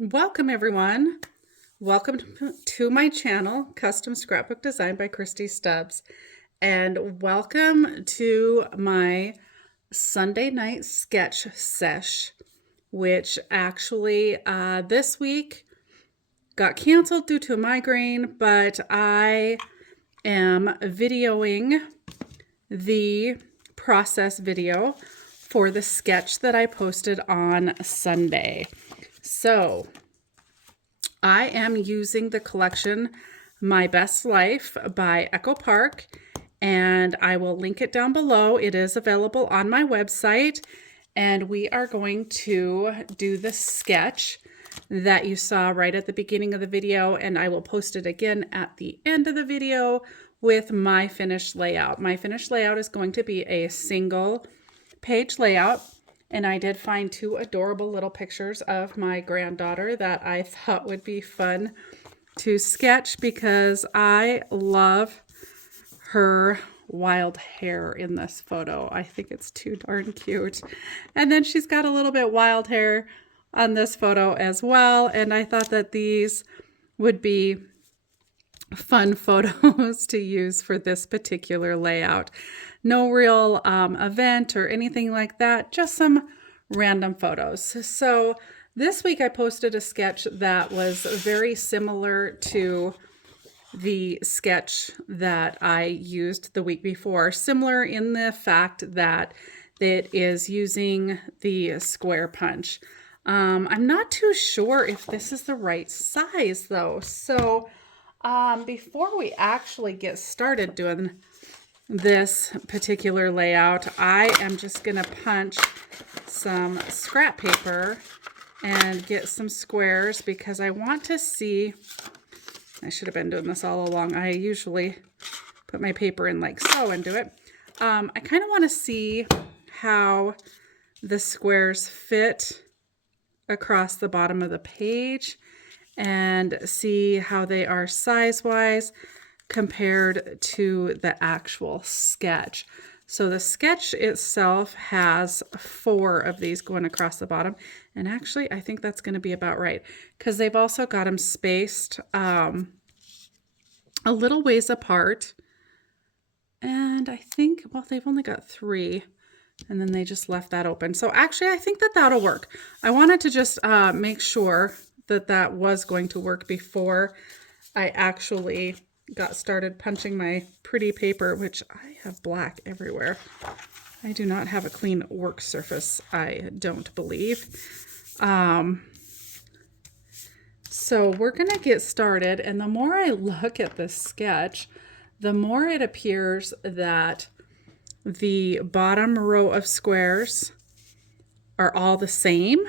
Welcome everyone. Welcome to my channel, Custom Scrapbook Design by Christy Stubbs. And welcome to my Sunday night sketch sesh, which actually this week got canceled due to a migraine, but I am videoing the process video for the sketch that I posted on Sunday. So I am using the collection My Best Life by Echo Park, and I will link it down below. It is available on my website, and we are going to do the sketch that you saw right at the beginning of the video, and I will post it again at the end of the video with my finished layout. My finished layout is going to be a single page layout. And I did find two adorable little pictures of my granddaughter that I thought would be fun to sketch because I love her wild hair in this photo. I think it's too darn cute. And then she's got a little bit wild hair on this photo as well. And I thought that these would be fun photos to use for this particular layout. No real event or anything like that, just some random photos. So this week I posted a sketch that was very similar to the sketch that I used the week before. Similar in the fact that it is using the square punch. I'm not too sure if this is the right size though. So before we actually get started doing this particular layout, I am just going to punch some scrap paper and get some squares because I want to see, I should have been doing this all along. I usually put my paper in like so and do it. I kind of want to see how the squares fit across the bottom of the page and see how they are size-wise compared to the actual sketch. So the sketch itself has 4 of these going across the bottom. And actually, I think that's going to be about right because they've also got them spaced a little ways apart. And I think, well, they've only got 3 and then they just left that open. So actually, I think that that'll work. I wanted to just make sure that that was going to work before I actually got started punching my pretty paper, which I have black everywhere. I do not have a clean work surface, I don't believe. So we're gonna get started, and the more I look at this sketch, the more it appears that the bottom row of squares are all the same,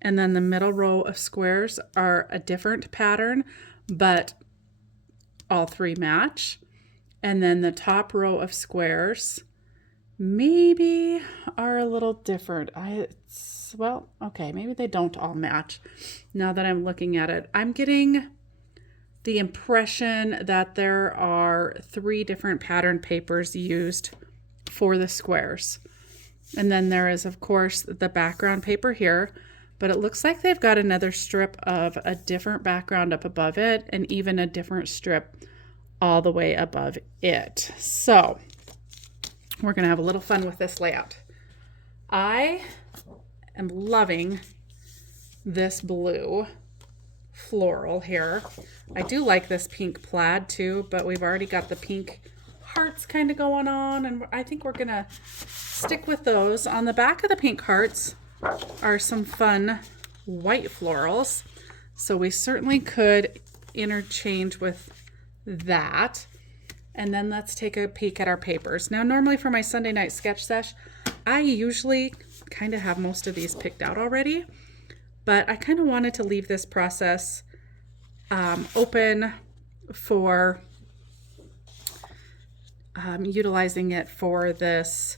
and then the middle row of squares are a different pattern, but all 3 match. And then the top row of squares maybe are a little different. Well, okay, maybe they don't all match. Now that I'm looking at it, I'm getting the impression that there are 3 different pattern papers used for the squares. And then there is, of course, the background paper here, but it looks like they've got another strip of a different background up above it and even a different strip all the way above it. So we're going to have a little fun with this layout. I am loving this blue floral here. I do like this pink plaid too, but we've already got the pink hearts kind of going on, and I think we're going to stick with those. On the back of the pink hearts are some fun white florals, so we certainly could interchange with that. And then let's take a peek at our papers. Now, normally for my Sunday night sketch sesh, I usually kind of have most of these picked out already, but I kind of wanted to leave this process open for utilizing it for this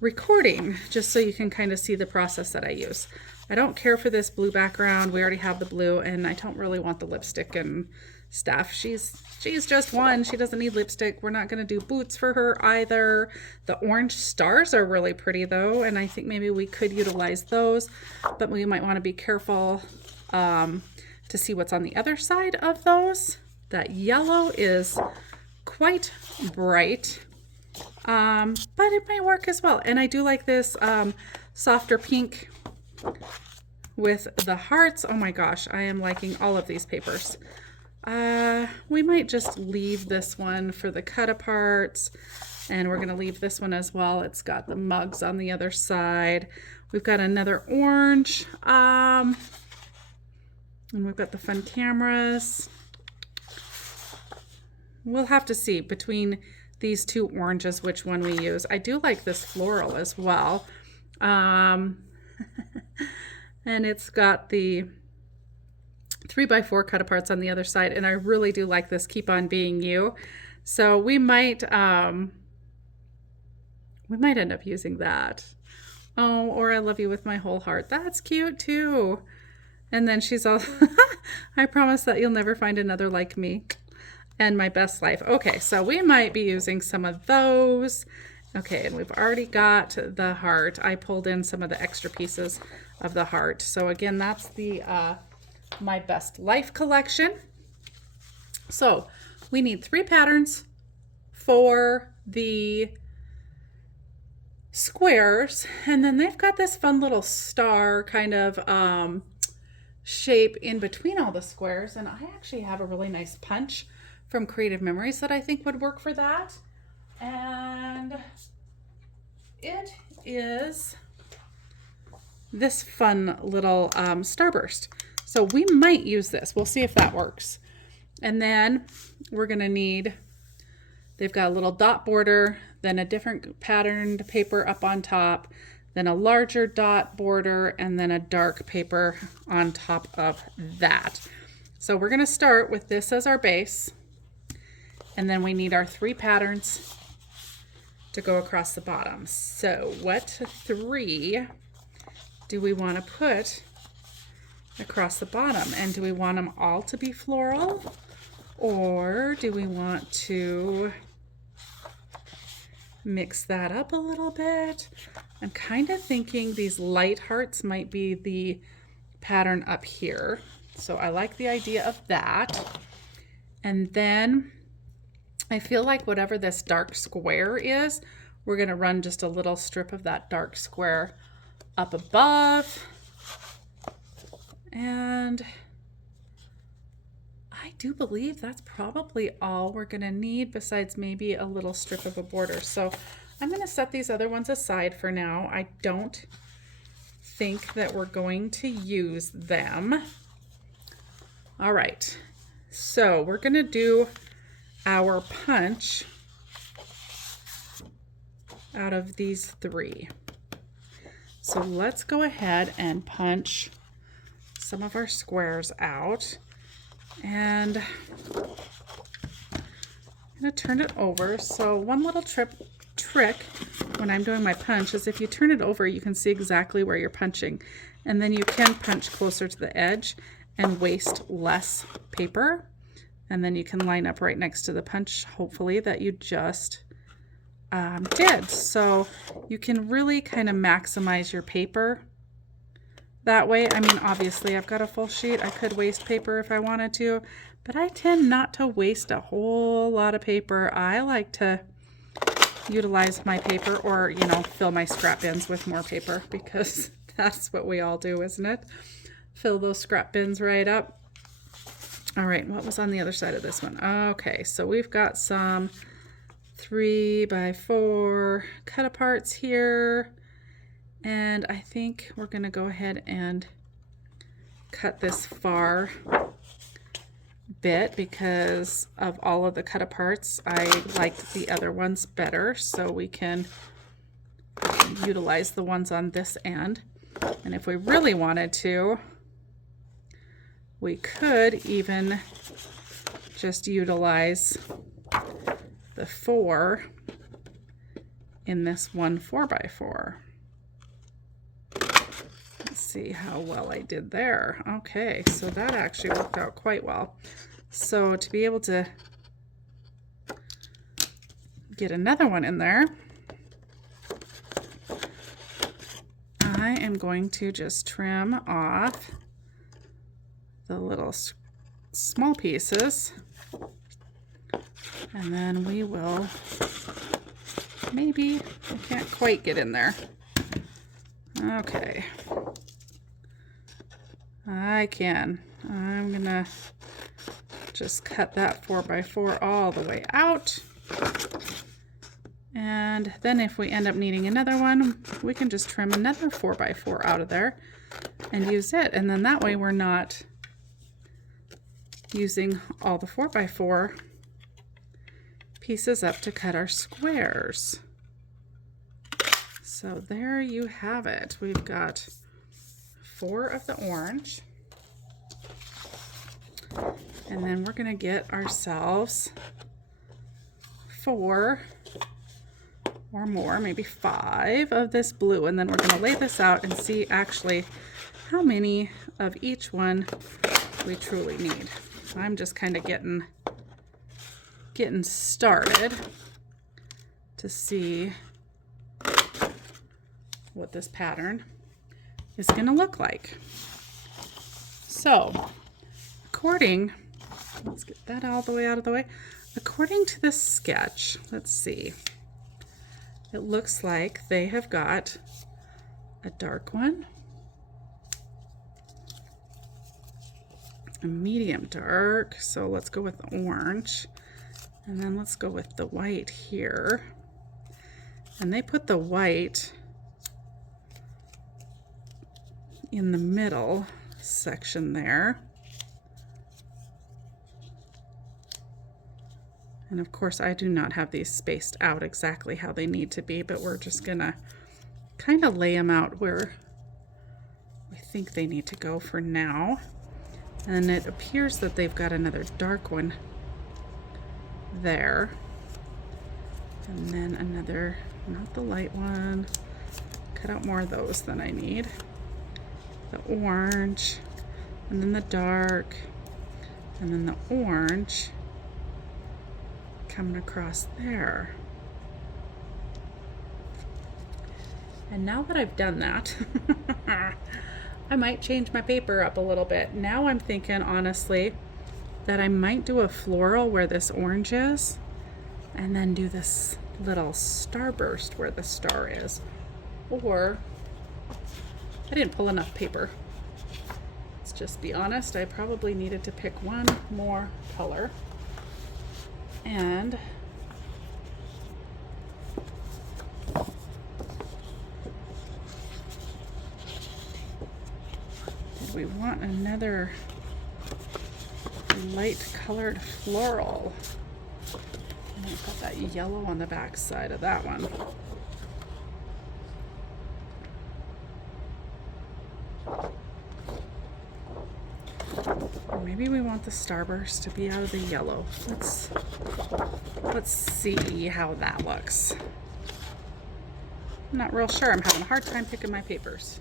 recording, just so you can kind of see the process that I use. I don't care for this blue background. We already have the blue, and I don't really want the lipstick and stuff. She's just 1. She doesn't need lipstick. We're not going to do boots for her either. The orange stars are really pretty though, and I think maybe we could utilize those, but we might want to be careful to see what's on the other side of those. That yellow is quite bright, but it might work as well. And I do like this softer pink with the hearts. Oh my gosh, I am liking all of these papers. We might just leave this one for the cut aparts, and we're going to leave this one as well. It's got the mugs on the other side. We've got another orange, and we've got the fun cameras. We'll have to see between these two oranges which one we use. I do like this floral as well. And it's got the 3x4 cut aparts on the other side, and I really do like this Keep On Being You. So we might end up using that. Oh, or I Love You With My Whole Heart. That's cute too. And then she's all, I promise that you'll never find another like me. And My Best Life. Okay, so we might be using some of those. Okay, and we've already got the heart. I pulled in some of the extra pieces of the heart. So again, that's the My Best Life collection. So we need 3 patterns for the squares, and then they've got this fun little star kind of shape in between all the squares, and I actually have a really nice punch from Creative Memories that I think would work for that. And it is this fun little starburst. So we might use this. We'll see if that works. And then we're going to need, they've got a little dot border, then a different patterned paper up on top, then a larger dot border, and then a dark paper on top of that. So we're going to start with this as our base. And then we need our 3 patterns to go across the bottom. So what 3 do we want to put across the bottom? And do we want them all to be floral? Or do we want to mix that up a little bit? I'm kind of thinking these light hearts might be the pattern up here. So I like the idea of that. And then I feel like whatever this dark square is, we're going to run just a little strip of that dark square up above. And I do believe that's probably all we're going to need, besides maybe a little strip of a border. So I'm going to set these other ones aside for now. I don't think that we're going to use them. All right, so we're going to do our punch out of these 3. So let's go ahead and punch some of our squares out. And I'm going to turn it over. So one little trick when I'm doing my punch is if you turn it over, you can see exactly where you're punching. And then you can punch closer to the edge and waste less paper. And then you can line up right next to the punch, hopefully, that you just did. So you can really kind of maximize your paper that way. I mean, obviously, I've got a full sheet. I could waste paper if I wanted to, but I tend not to waste a whole lot of paper. I like to utilize my paper, or, you know, fill my scrap bins with more paper, because that's what we all do, isn't it? Fill those scrap bins right up. All right, what was on the other side of this one? Okay, so we've got some 3x4 cut aparts here. And I think we're going to go ahead and cut this far bit because of all of the cut aparts. I liked the other ones better, so we can utilize the ones on this end. And if we really wanted to, we could even just utilize the 4 in this one 4x4. Let's see how well I did there. Okay, so that actually worked out quite well. So to be able to get another one in there, I am going to just trim off the little small pieces. And then we will, maybe, I can't quite get in there. Okay. I can. I'm gonna just cut that 4x4 all the way out. And then if we end up needing another one, we can just trim another 4x4 out of there and use it. And then that way we're not using all the 4x4 pieces up to cut our squares. So there you have it. We've got 4 of the orange. And then we're going to get ourselves 4 or more, maybe 5 of this blue. And then we're going to lay this out and see actually how many of each one we truly need. So I'm just kind of getting started to see what this pattern is going to look like. So let's get that all the way out of the way. According to the sketch, let's see, it looks like they have got a dark one, a medium dark, so let's go with the orange, and then let's go with the white here. And they put the white in the middle section there. And of course, I do not have these spaced out exactly how they need to be, but we're just gonna kind of lay them out where we think they need to go for now. And it appears that they've got another dark one there. And then another, not the light one. Cut out more of those than I need. The orange, and then the dark, and then the orange coming across there. And now that I've done that, I might change my paper up a little bit. Now I'm thinking, honestly, that I might do a floral where this orange is, and then do this little starburst where the star is. Or, I didn't pull enough paper. Let's just be honest, I probably needed to pick one more color. And did we want another light colored floral? And I've got that yellow on the back side of that one. Or maybe we want the starburst to be out of the yellow. Let's see how that looks. I'm not real sure. I'm having a hard time picking my papers.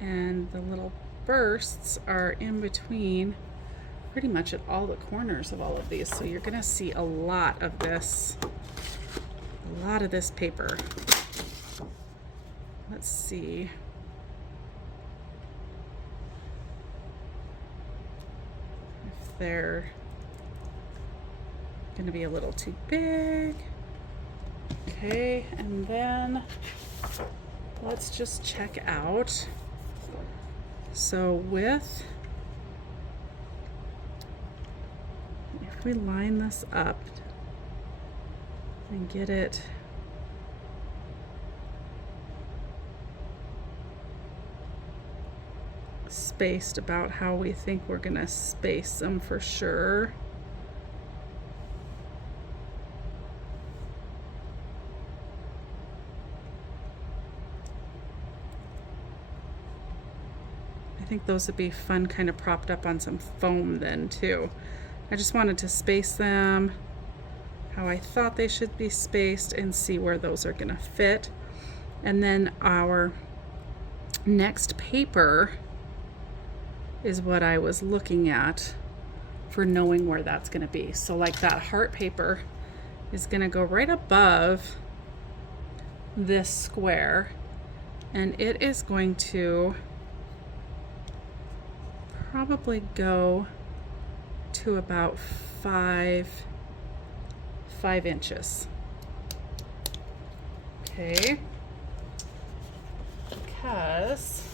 And the little bursts are in between pretty much at all the corners of all of these. So you're gonna see a lot of this paper. Let's see. If they're gonna be a little too big. Okay, and then let's just check out. So if we line this up and get it spaced about how we think we're gonna space them for sure. I think those would be fun kind of propped up on some foam then too. I just wanted to space them how I thought they should be spaced and see where those are gonna fit. And then our next paper is what I was looking at for knowing where that's gonna be. So like that heart paper is gonna go right above this square, and it is going to probably go to about 5 inches. Okay, because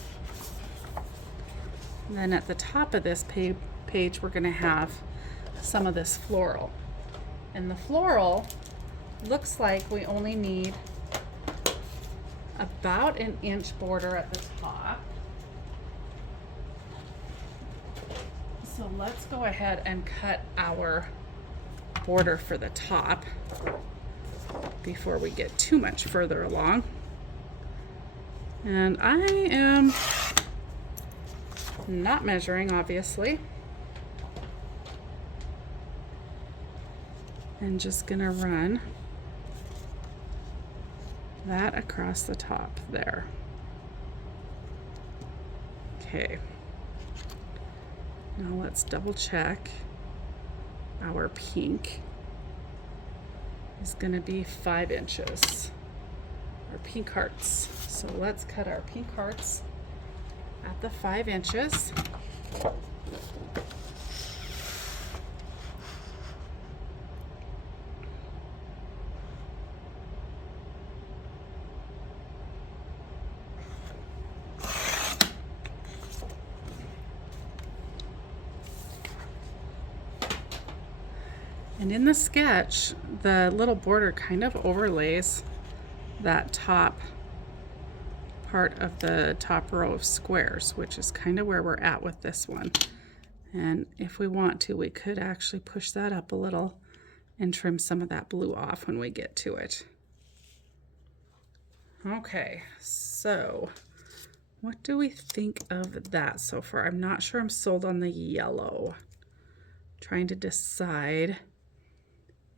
then at the top of this page we're going to have some of this floral, and the floral looks like we only need about an inch border at the top. So let's go ahead and cut our border for the top before we get too much further along. And I am not measuring, obviously, and just gonna run that across the top there. Okay, now let's double check. Our pink is gonna be 5 inches, our pink hearts. So let's cut our pink hearts at the 5 inches. And in the sketch, the little border kind of overlays that top part of the top row of squares, which is kind of where we're at with this one. And if we want to, we could actually push that up a little and trim some of that blue off when we get to it. Okay, so what do we think of that so far? I'm not sure I'm sold on the yellow. Trying to decide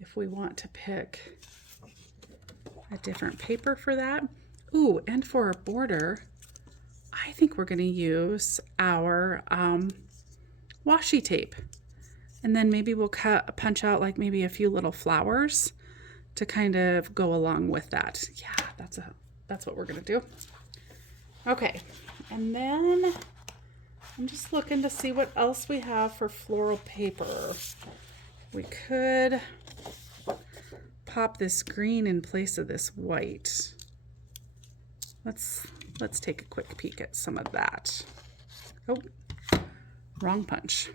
if we want to pick a different paper for that. Ooh, and for our border, I think we're going to use our washi tape. And then maybe we'll punch out like maybe a few little flowers to kind of go along with that. Yeah, that's what we're going to do. Okay, and then I'm just looking to see what else we have for floral paper. We could pop this green in place of this white. Let's take a quick peek at some of that. Oh, wrong punch.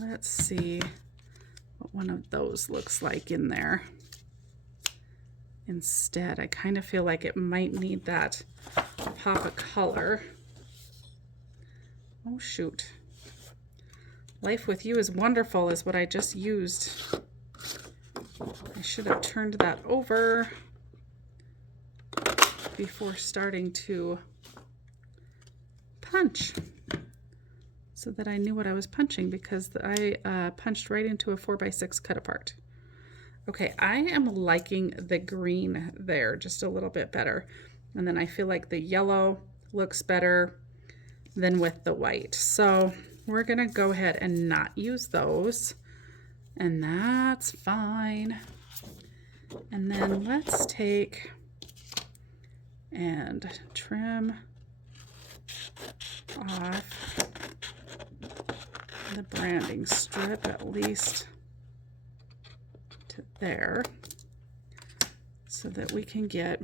Let's see what one of those looks like in there. Instead, I kind of feel like it might need that pop of color. Oh shoot. Life with you is wonderful is what I just used. I should have turned that over before starting to punch so that I knew what I was punching, because I punched right into a 4x6 cut apart. Okay, I am liking the green there just a little bit better. And then I feel like the yellow looks better than with the white. So we're gonna go ahead and not use those, and that's fine. And then let's take and trim off the branding strip at least to there, so that we can get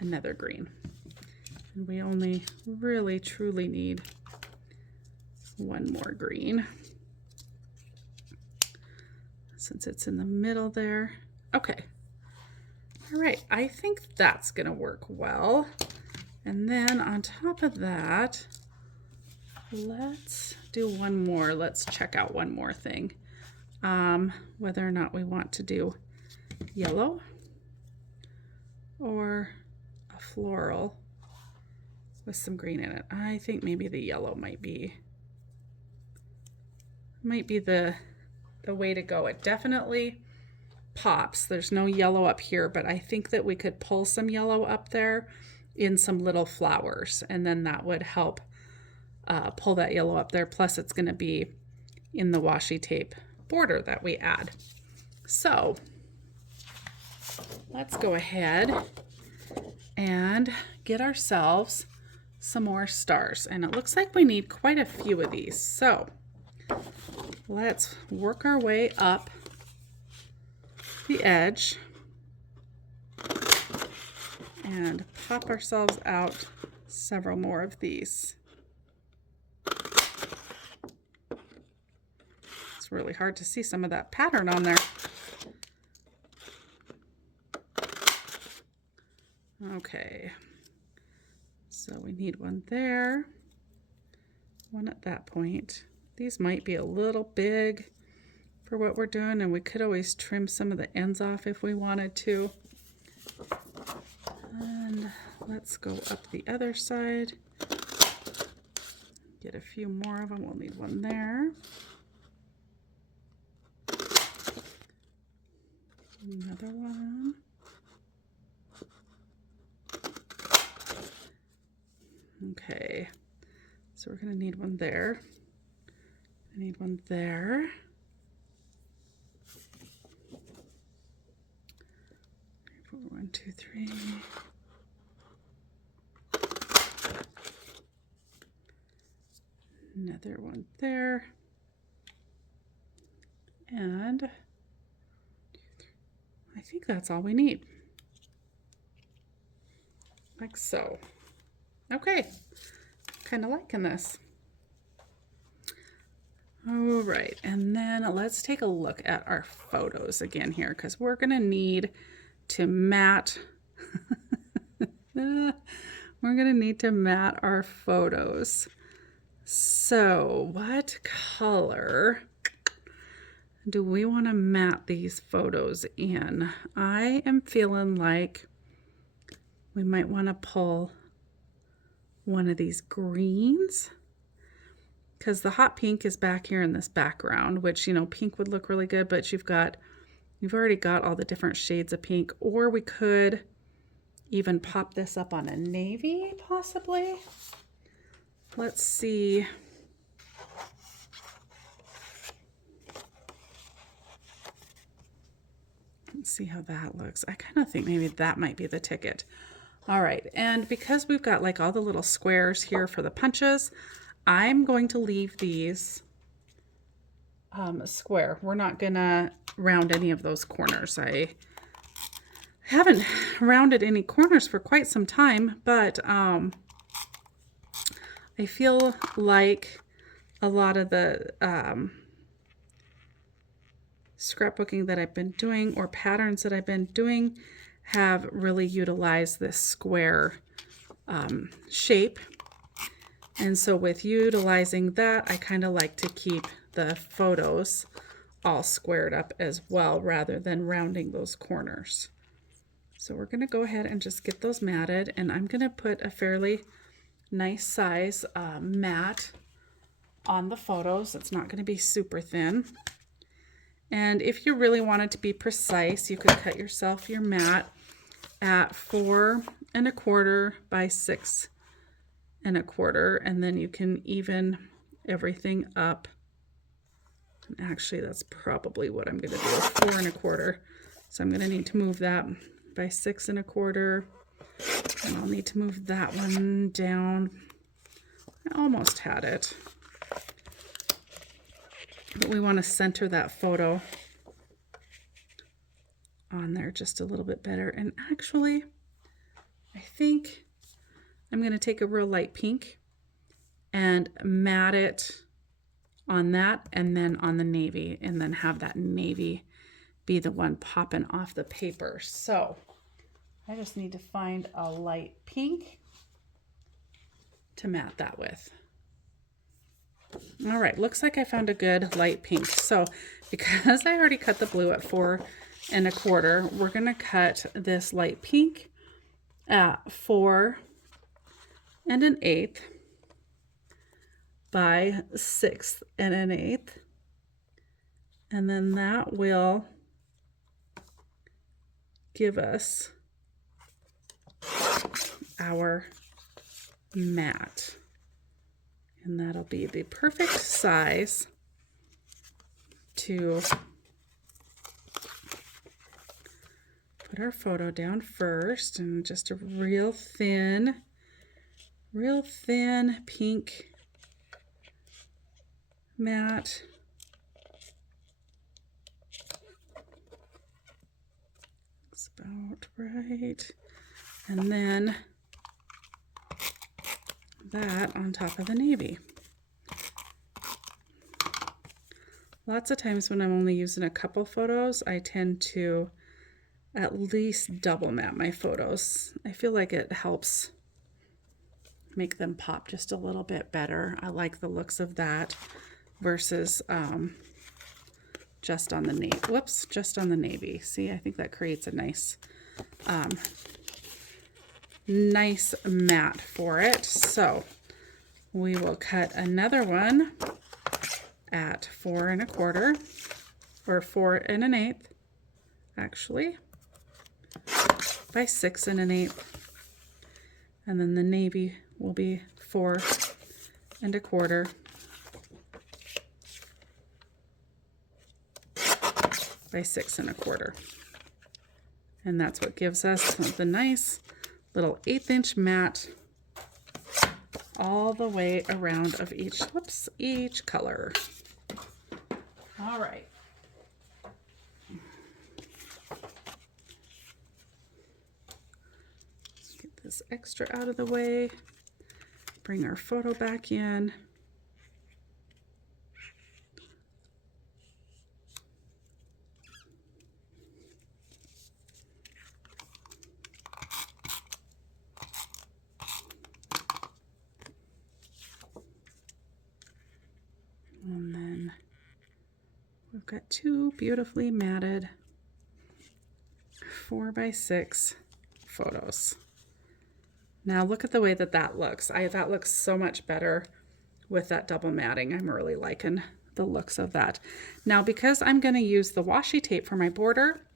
another green. And we only really truly need one more green, since it's in the middle there. Okay. All right, I think that's gonna work well. And then on top of that, let's do one more. Let's check out one more thing. Whether or not we want to do yellow or a floral with some green in it. I think maybe the yellow might be the way to go. It definitely pops. There's no yellow up here, but I think that we could pull some yellow up there in some little flowers, and then that would help pull that yellow up there. Plus it's going to be in the washi tape border that we add. So let's go ahead and get ourselves some more stars. And it looks like we need quite a few of these. So let's work our way up the edge and pop ourselves out several more of these. It's really hard to see some of that pattern on there. Okay, so we need one there, one at that point. These might be a little big for what we're doing, and we could always trim some of the ends off if we wanted to. And let's go up the other side. Get a few more of them. We'll need one there. Another one. Okay, so we're going to need one there. I need one there. 1, 2, 3. Another one there. And I think that's all we need. Like so. Okay, kind of liking this. All right, and then let's take a look at our photos again here, because we're gonna need to mat. We're gonna need to mat our photos. So what color do we want to mat these photos in? I am feeling like we might want to pull one of these greens, because the hot pink is back here in this background, which, you know, pink would look really good, but you've already got all the different shades of pink. Or we could even pop this up on a navy, possibly. Let's see. Let's see how that looks. I kind of think maybe that might be the ticket. All right, and because we've got like all the little squares here for the punches, I'm going to leave these square. We're not gonna round any of those corners. I haven't rounded any corners for quite some time, but I feel like a lot of the scrapbooking that I've been doing, or patterns that I've been doing, have really utilized this square shape. And so with utilizing that, I kind of like to keep the photos all squared up as well, rather than rounding those corners. So we're going to go ahead and just get those matted, and I'm going to put a fairly nice size mat on the photos. It's not going to be super thin. And if you really wanted to be precise, you could cut yourself your mat at 4 1/4 by 6 1/4, and then you can even everything up. And actually, that's probably what I'm going to do, 4 1/4. So I'm going to need to move that by 6 1/4, and I'll need to move that one down. I almost had it, but we want to center that photo on there just a little bit better. And actually, I think I'm going to take a real light pink and mat it on that, and then on the navy, and then have that navy be the one popping off the paper. So I just need to find a light pink to mat that with. All right, looks like I found a good light pink. So because I already cut the blue at 4 1/4, we're going to cut this light pink at 4 1/8 by 6 1/8, and then that will give us our mat, and that'll be the perfect size to put our photo down first, and just a real thin pink matte. That's about right. And then that on top of the navy. Lots of times when I'm only using a couple photos, I tend to at least double matte my photos. I feel like it helps make them pop just a little bit better. I like the looks of that versus just on the navy. Whoops, just on the navy. See, I think that creates a nice nice matte for it. So we will cut another one at 4 1/4 or 4 1/8 actually, by 6 1/8, and then the navy will be 4 1/4 by 6 1/4, and that's what gives us the nice little 1/8 inch mat all the way around of each color. All right. Let's get this extra out of the way. Bring our photo back in. And then we've got two beautifully matted 4x6 photos. Now look at the way that looks. That looks so much better with that double matting. I'm really liking the looks of that. Now, because I'm going to use the washi tape for my border,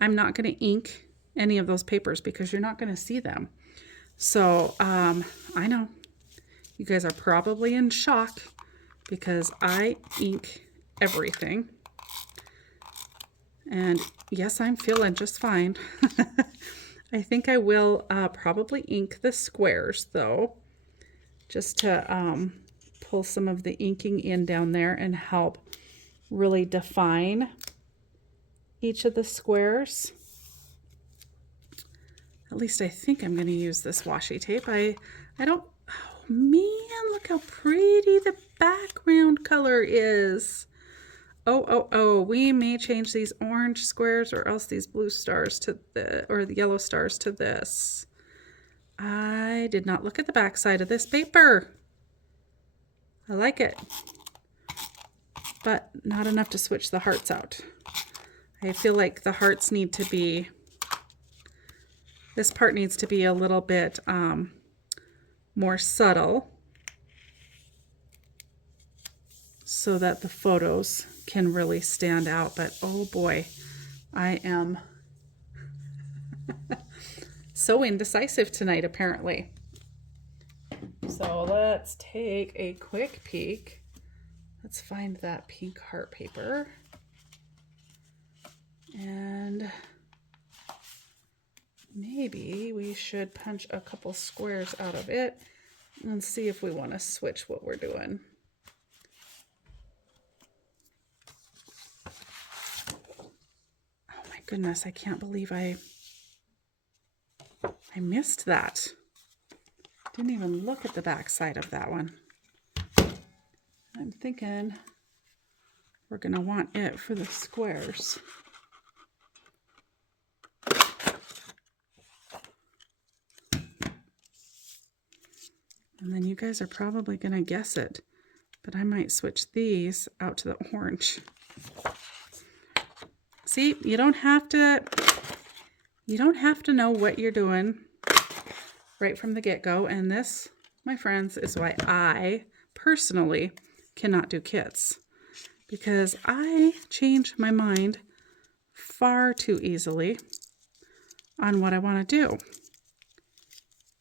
I'm not going to ink any of those papers because you're not going to see them. So I know you guys are probably in shock because I ink everything. And yes, I'm feeling just fine. I think I will probably ink the squares though, just to pull some of the inking in down there and help really define each of the squares. At least I think I'm going to use this washi tape. I don't, oh man, look how pretty the background color is. Oh, we may change these orange squares or else these blue stars to the yellow stars to this. I did not look at the back side of this paper. I like it, but not enough to switch the hearts out. I feel like the hearts need to be, this part needs to be a little bit more subtle so that the photos can really stand out. But oh boy, I am so indecisive tonight apparently. So let's take a quick peek. Let's find that pink heart paper. And maybe we should punch a couple squares out of it and see if we want to switch what we're doing. Oh my goodness, I can't believe I missed that. Didn't even look at the back side of that one. I'm thinking we're going to want it for the squares. And then you guys are probably going to guess it, but I might switch these out to the orange. See, you don't have to know what you're doing right from the get-go. And this, my friends, is why I personally cannot do kits, because I change my mind far too easily on what I want to do.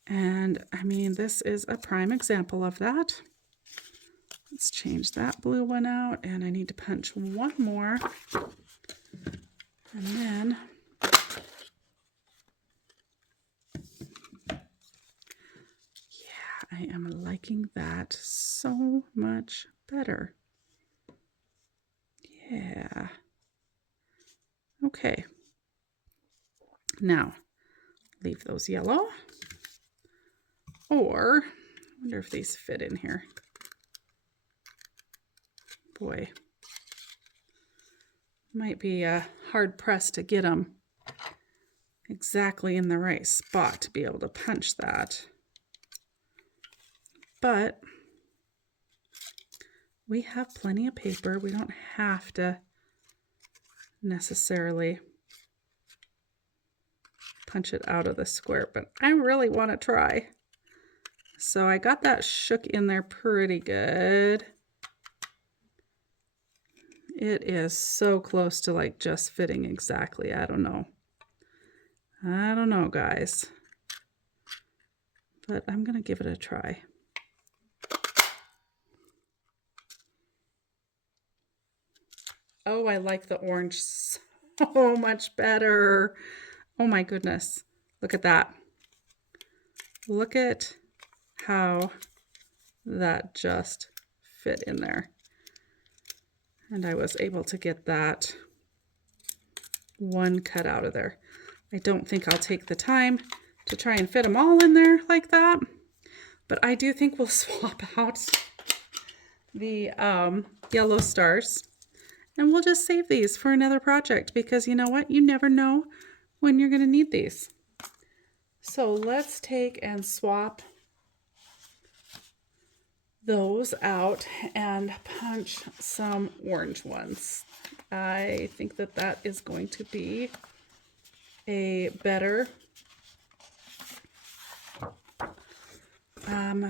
And I mean, this is a prime example of that. Let's change that blue one out, and I need to punch one more. And then I am liking that so much better. Yeah. Okay. Now, leave those yellow. Or, I wonder if these fit in here. Boy, might be hard pressed to get them exactly in the right spot to be able to punch that. But we have plenty of paper. We don't have to necessarily punch it out of the square, but I really want to try. So I got that shook in there pretty good. It is so close to like just fitting exactly. I don't know. I don't know, guys. But I'm going to give it a try. Oh, I like the orange so much better. Oh my goodness. Look at that. Look at how that just fit in there. And I was able to get that one cut out of there. I don't think I'll take the time to try and fit them all in there like that. But I do think we'll swap out the yellow stars. And we'll just save these for another project because you know what? You never know when you're going to need these. So let's take and swap those out and punch some orange ones. I think that that is going to be a better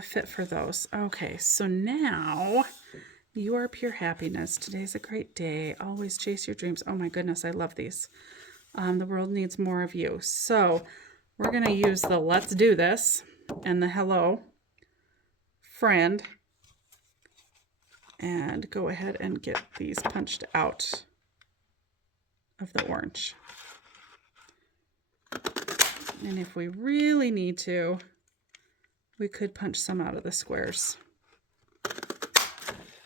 fit for those. Okay, so now you are pure happiness. Today's a great day. Always chase your dreams. Oh my goodness, I love these. The world needs more of you. So we're going to use the let's do this and the hello friend and go ahead and get these punched out of the orange. And if we really need to, we could punch some out of the squares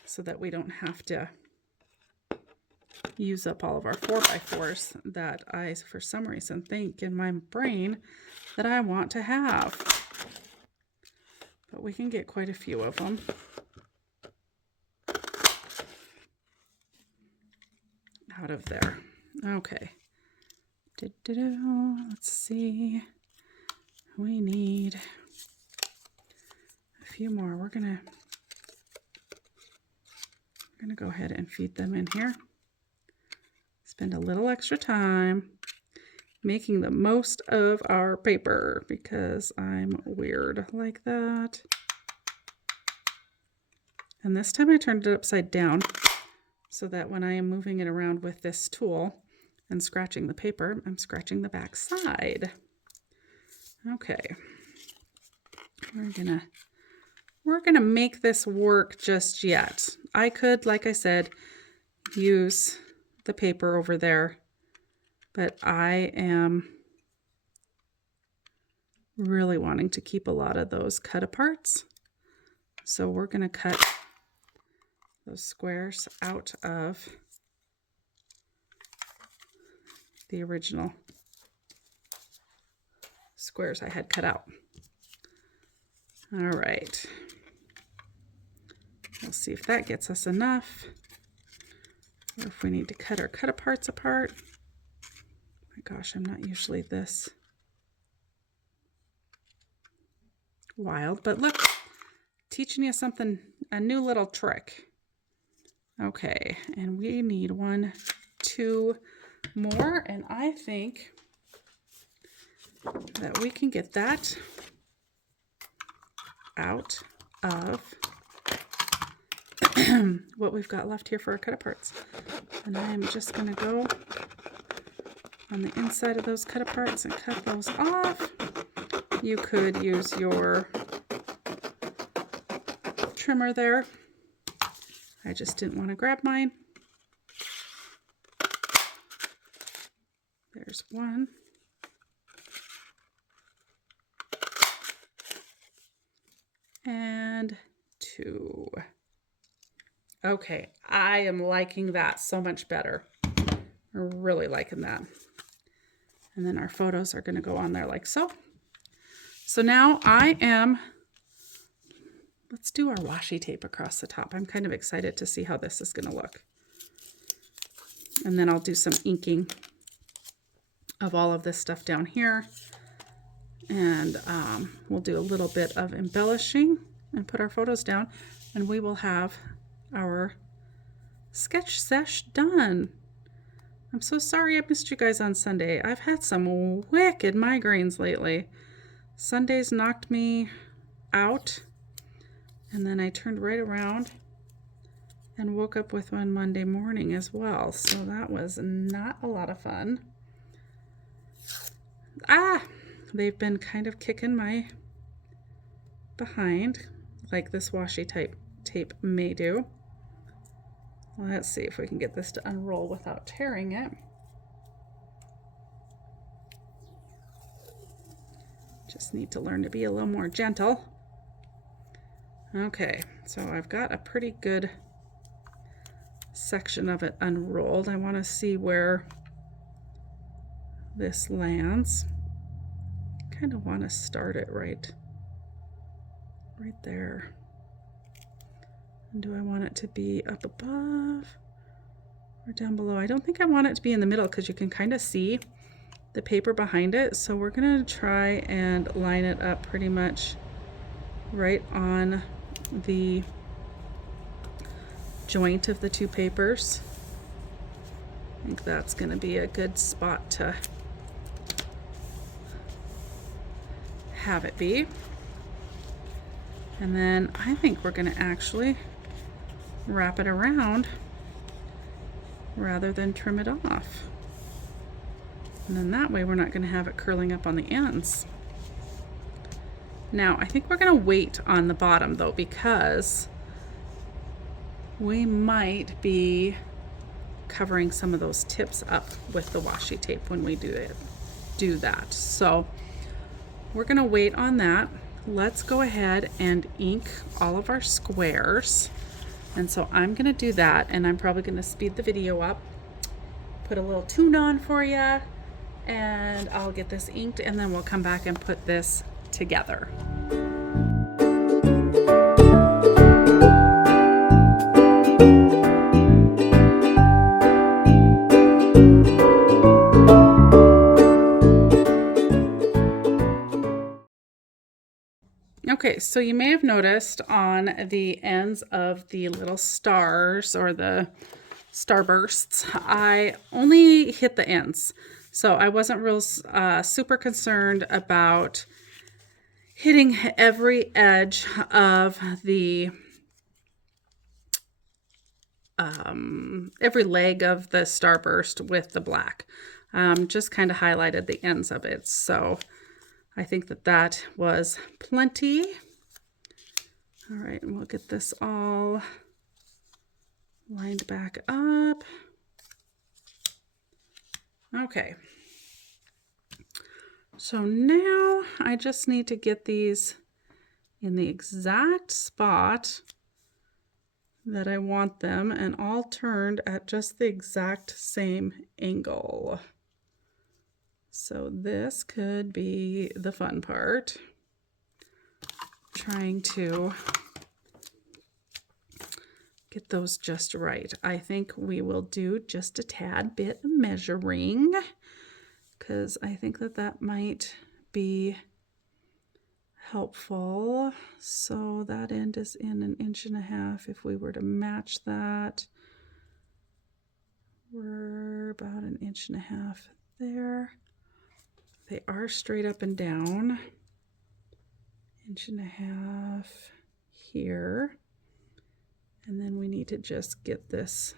so that we don't have to use up all of our 4x4s that I, for some reason, think in my brain that I want to have. But we can get quite a few of them. Out of there. Okay. Let's see. We need a few more. We're gonna go ahead and feed them in here. Spend a little extra time making the most of our paper because I'm weird like that. And this time I turned it upside down so that when I am moving it around with this tool and scratching the paper, I'm scratching the back side. Okay. We're gonna make this work just yet. I could, like I said, use the paper over there, but I am really wanting to keep a lot of those cut aparts. So we're gonna cut those squares out of the original squares I had cut out. All right. We'll see if that gets us enough, or if we need to cut our cut aparts apart. My gosh, I'm not usually this wild, but look, teaching you something, a new little trick. Okay, and we need 1, 2 more, and I think that we can get that out of what we've got left here for our cut aparts. And I'm just going to go on the inside of those cut aparts and cut those off. You could use your trimmer there. I just didn't want to grab mine. There's one. and 2. Okay, I am liking that so much better. I'm really liking that. And then our photos are going to go on there like so. So now let's do our washi tape across the top. I'm kind of excited to see how this is going to look. And then I'll do some inking of all of this stuff down here. And we'll do a little bit of embellishing and put our photos down. And we will have our sketch sesh done. I'm so sorry I missed you guys on Sunday. I've had some wicked migraines lately. Sundays knocked me out, and then I turned right around and woke up with one Monday morning as well. So that was not a lot of fun. They've been kind of kicking my behind, like this washi tape may do. Let's see if we can get this to unroll without tearing it. Just need to learn to be a little more gentle. Okay, so I've got a pretty good section of it unrolled. I want to see where this lands. Kind of want to start it right there. And do I want it to be up above or down below? I don't think I want it to be in the middle because you can kind of see the paper behind it. So we're going to try and line it up pretty much right on the joint of the two papers. I think that's going to be a good spot to have it be. And then I think we're going to actually wrap it around rather than trim it off. And then that way we're not going to have it curling up on the ends. Now I think we're going to wait on the bottom though, because we might be covering some of those tips up with the washi tape when we do that. So we're going to wait on that. Let's go ahead and ink all of our squares. And so I'm going to do that, and I'm probably going to speed the video up, put a little tune on for you, and I'll get this inked, and then we'll come back and put this together. Okay, so you may have noticed on the ends of the little stars or the starbursts, I only hit the ends. So I wasn't real super concerned about hitting every edge of the every leg of the starburst with the black. Just kind of highlighted the ends of it. So I think that was plenty. All right, and we'll get this all lined back up. Okay. So now I just need to get these in the exact spot that I want them, and all turned at just the exact same angle. So this could be the fun part, trying to get those just right. I think we will do just a tad bit of measuring, because I think that might be helpful. So that end is in 1.5 inches. If we were to match that, we're about 1.5 inches there. They are straight up and down. 1.5 inches here. And then we need to just get this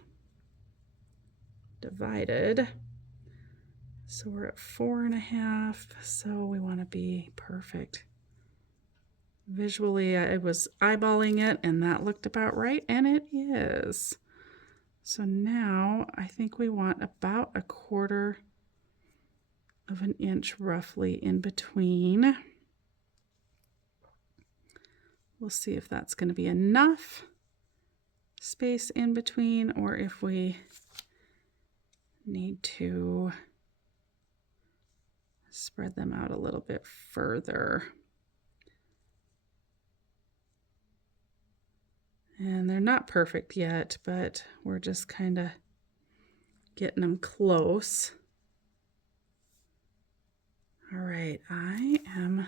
divided. So we're at 4.5. So we want to be perfect. Visually, I was eyeballing it and that looked about right, and it is. So now I think we want about 1/4 of an inch roughly in between We'll see if that's going to be enough space in between, or if we need to spread them out a little bit further. And they're not perfect yet, but we're just kind of getting them close. All right, I am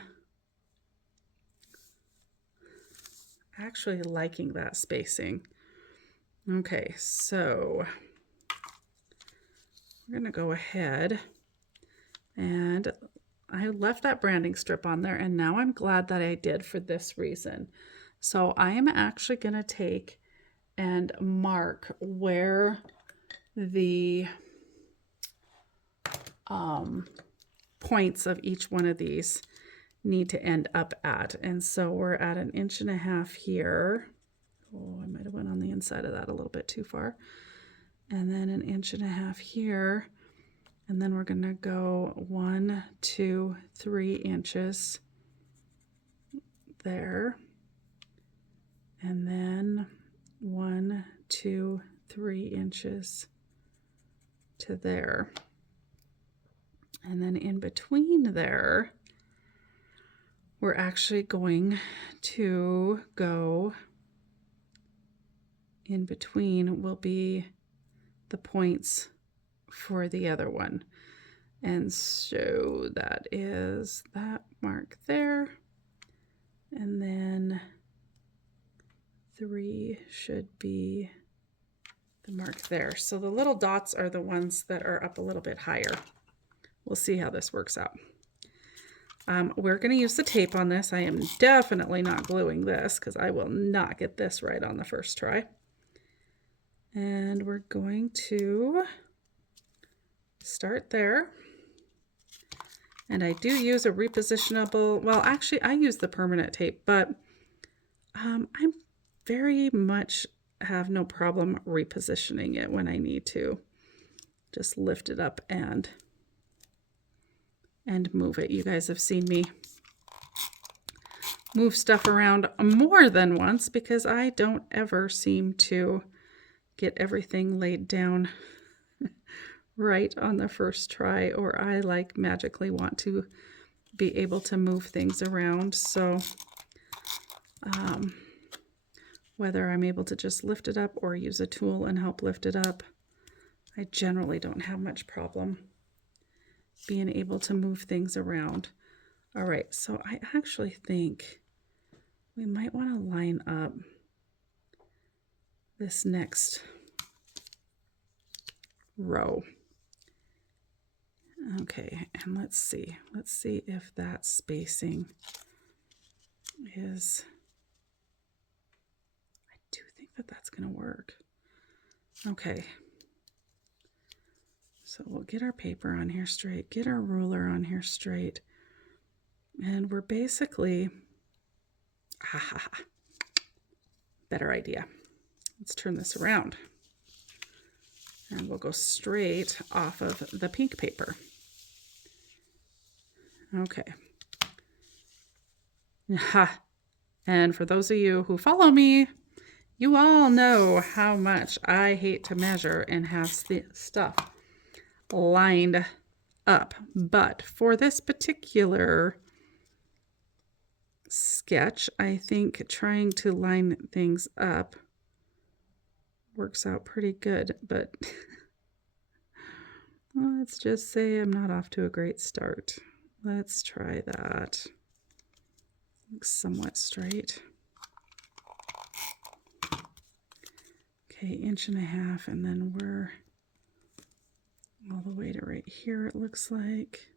actually liking that spacing. Okay, so we're gonna go ahead, and I left that branding strip on there, and now I'm glad that I did for this reason. So I am actually gonna take and mark where the points of each one of these need to end up at. And so we're at 1.5 inches here. Oh, I might have went on the inside of that a little bit too far. And then 1.5 inches here. And then we're gonna go 1, 2, 3 inches there. And then 1, 2, 3 inches to there. And then in between there, we're actually going to go, in between will be the points for the other one. And so that is that mark there. And then 3 should be the mark there. So the little dots are the ones that are up a little bit higher. We'll see how this works out. We're going to use the tape on this. I am definitely not gluing this because I will not get this right on the first try. And we're going to start there. And I do use a repositionable, well, actually I use the permanent tape, but I'm very much have no problem repositioning it when I need to. Just lift it up and move it. You guys have seen me move stuff around more than once because I don't ever seem to get everything laid down right on the first try, or I like magically want to be able to move things around. So whether I'm able to just lift it up or use a tool and help lift it up, I generally don't have much problem being able to move things around. All right, so I actually think we might want to line up this next row. Okay, and let's see if that spacing is, I do think that that's going to work. Okay. So we'll get our paper on here straight, get our ruler on here straight, and we're basically, better idea. Let's turn this around. And we'll go straight off of the pink paper. Okay. And for those of you who follow me, you all know how much I hate to measure and have stuff lined up. But for this particular sketch, I think trying to line things up works out pretty good, but let's just say I'm not off to a great start. Let's try that. Looks somewhat straight. Okay, 1.5 inches, and then we're all the way to right here, it looks like.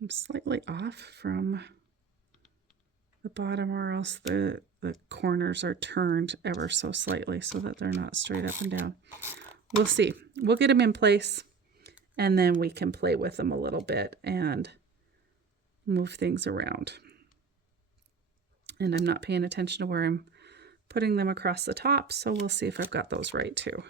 I'm slightly off from the bottom, or else the corners are turned ever so slightly so that they're not straight up and down. We'll see. We'll get them in place, and then we can play with them a little bit and move things around. And I'm not paying attention to where I'm putting them across the top, so we'll see if I've got those right too.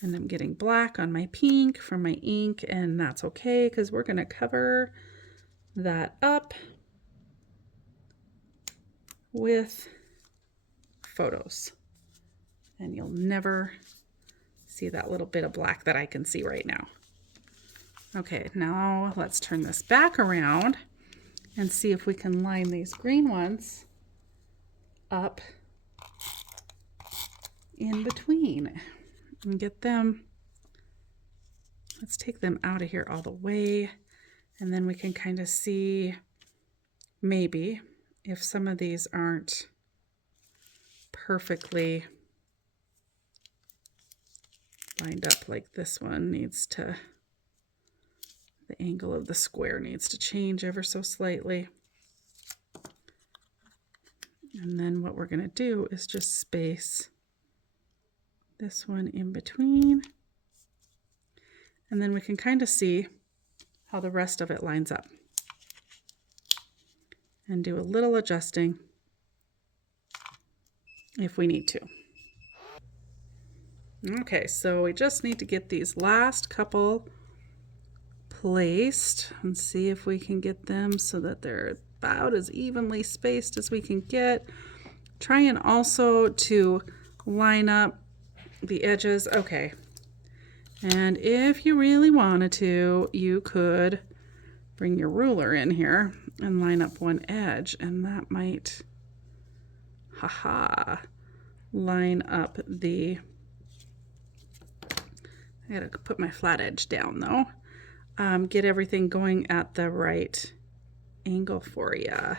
And I'm getting black on my pink from my ink, and that's okay because we're going to cover that up with photos. And you'll never see that little bit of black that I can see right now. Okay, now let's turn this back around and see if we can line these green ones up in between and get them. Let's take them out of here all the way, and then we can kind of see maybe if some of these aren't perfectly lined up, like this one needs to, the angle of the square needs to change ever so slightly. And then what we're going to do is just space this one in between. And then we can kind of see how the rest of it lines up. And do a little adjusting if we need to. Okay, so we just need to get these last couple placed and see if we can get them so that they're about as evenly spaced as we can get. Trying also to line up the edges. Okay. And if you really wanted to, you could bring your ruler in here and line up one edge, and that might, line up the, I gotta put my flat edge down though. Get everything going at the right angle for you.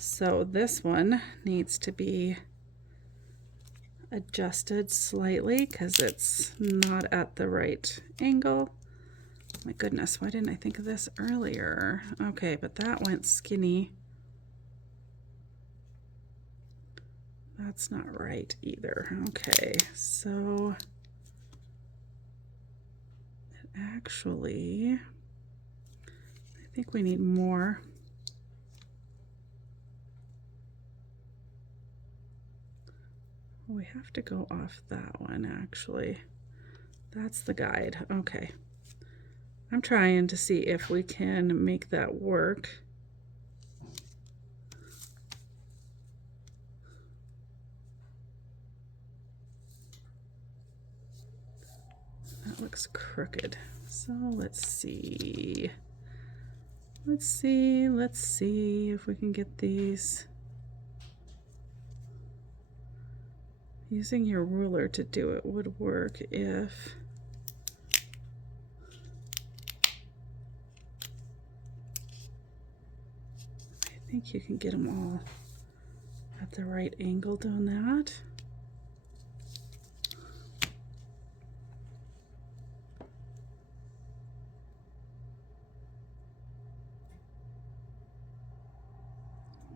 So this one needs to be adjusted slightly because it's not at the right angle. My goodness, why didn't I think of this earlier? Okay, but that went skinny. That's not right either. Okay, so actually, I think we need more. We have to go off that one, actually. That's the guide. Okay. I'm trying to see if we can make that work. That looks crooked. So let's see. Let's see if we can get these. Using your ruler to do it would work if I think you can get them all at the right angle doing that.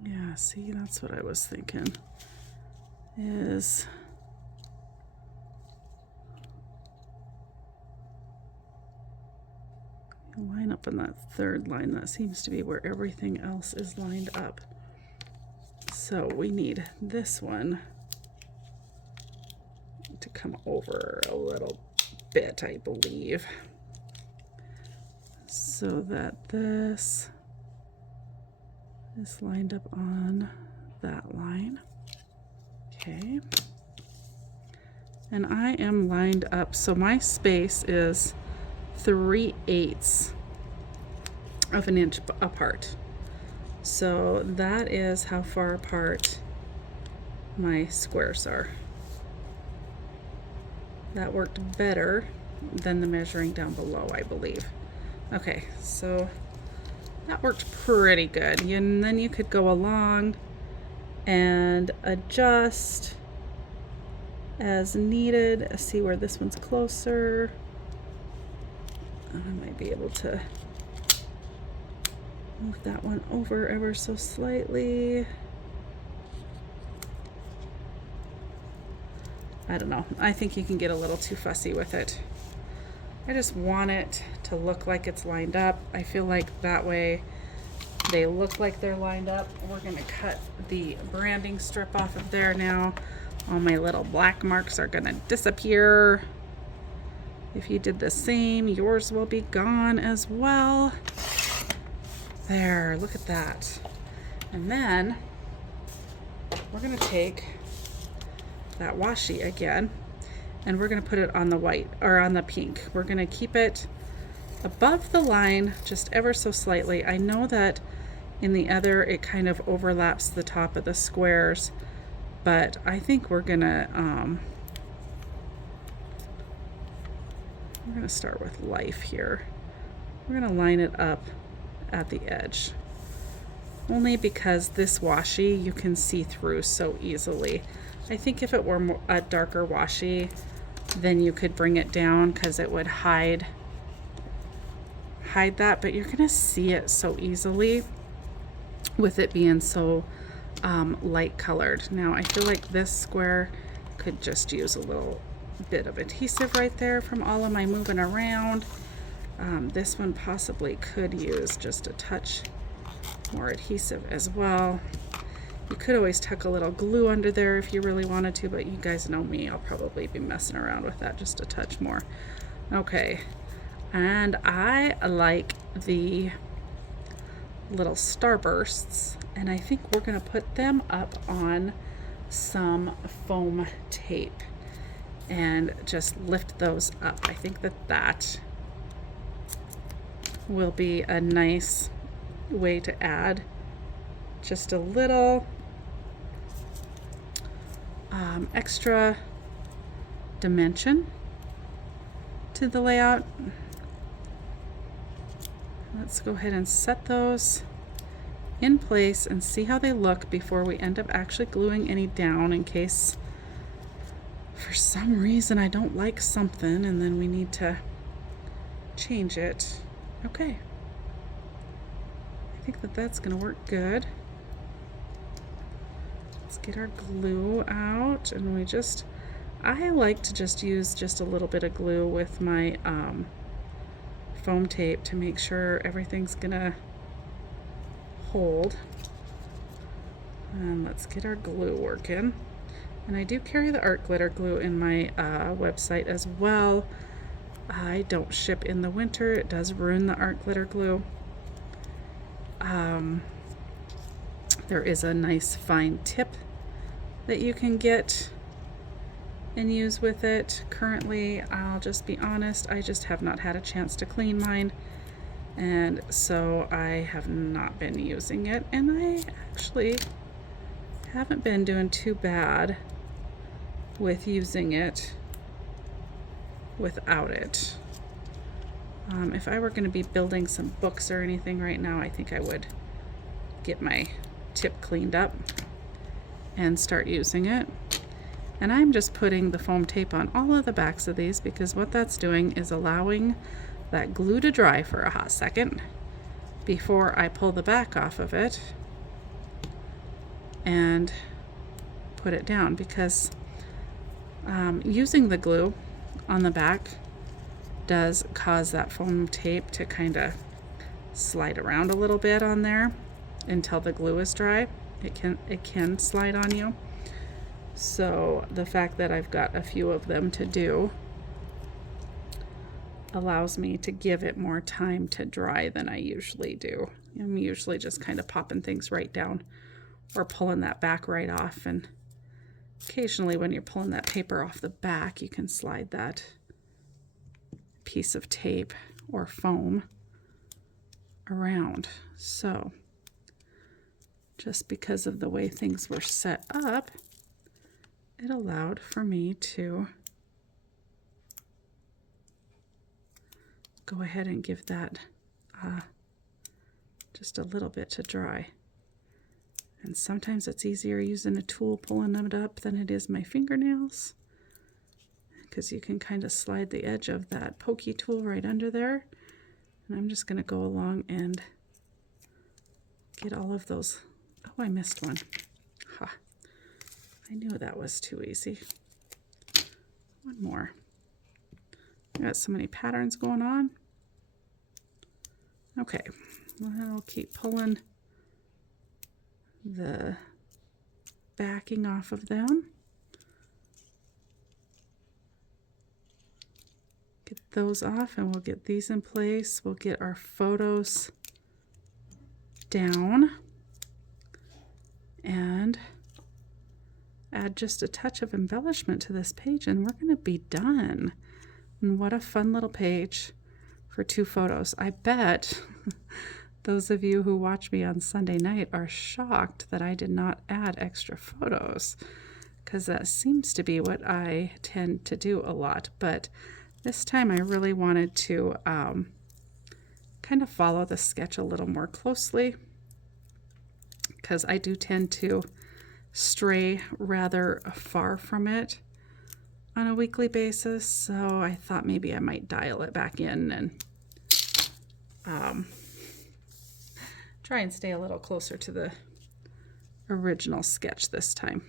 Yeah, see, that's what I was thinking is line up in that third line. That seems to be where everything else is lined up. So we need this one to come over a little bit, I believe, so that this is lined up on that line. Okay. And I am lined up, so my space is 3/8 of an inch apart. So that is how far apart my squares are. That worked better than the measuring down below, I believe. Okay, so that worked pretty good. And then you could go along and adjust as needed. See where this one's closer. I might be able to move that one over ever so slightly. I don't know. I think you can get a little too fussy with it. I just want it to look like it's lined up. I feel like that way they look like they're lined up. We're going to cut the branding strip off of there now. All my little black marks are going to disappear. If you did the same, yours will be gone as well. There, look at that. And then we're gonna take that washi again, and we're gonna put it on the white, or on the pink. We're gonna keep it above the line, just ever so slightly. I know that in the other, it kind of overlaps the top of the squares, but I think we're gonna start with life here. We're gonna line it up at the edge, only because this washi you can see through so easily. I think if it were a darker washi, then you could bring it down because it would hide that, but you're gonna see it so easily with it being so light colored. Now I feel like this square could just use a little bit of adhesive right there from all of my moving around. This one possibly could use just a touch more adhesive as well. You could always tuck a little glue under there if you really wanted to, but you guys know me, I'll probably be messing around with that just a touch more. Okay, and I like the little starbursts, and I think we're gonna put them up on some foam tape and just lift those up. I think that will be a nice way to add just a little extra dimension to the layout. Let's go ahead and set those in place and see how they look before we end up actually gluing any down, in case for some reason I don't like something and then we need to change it. Okay, I think that's gonna work good. Let's get our glue out, and I like to just use just a little bit of glue with my foam tape to make sure everything's gonna hold. And let's get our glue working. And I do carry the art glitter glue in my website as well. I don't ship in the winter. It does ruin the art glitter glue. There is a nice fine tip that you can get and use with it. Currently, I'll just be honest, I just have not had a chance to clean mine, and so I have not been using it, and I actually haven't been doing too bad with using it without it. If I were going to be building some books or anything right now, I think I would get my tip cleaned up and start using it. And I'm just putting the foam tape on all of the backs of these, because what that's doing is allowing that glue to dry for a hot second before I pull the back off of it and put it down, because using the glue on the back does cause that foam tape to kind of slide around a little bit on there until the glue is dry. It can slide on you. So the fact that I've got a few of them to do allows me to give it more time to dry than I usually do. I'm usually just kind of popping things right down or pulling that back right off, and occasionally when you're pulling that paper off the back, you can slide that piece of tape or foam around. So just because of the way things were set up, it allowed for me to go ahead and give that just a little bit to dry. And sometimes it's easier using a tool pulling it up than it is my fingernails, because you can kind of slide the edge of that pokey tool right under there. And I'm just going to go along and get all of those. Oh, I missed one. Ha. I knew that was too easy. One more. I got so many patterns going on. Okay, I'll keep pulling the backing off of them. Get those off, and we'll get these in place. We'll get our photos down and add just a touch of embellishment to this page, and we're going to be done. And what a fun little page for 2 photos. I bet those of you who watch me on Sunday night are shocked that I did not add extra photos, because that seems to be what I tend to do a lot. But this time I really wanted to kind of follow the sketch a little more closely, because I do tend to stray rather far from it on a weekly basis. So I thought maybe I might dial it back in and try and stay a little closer to the original sketch this time.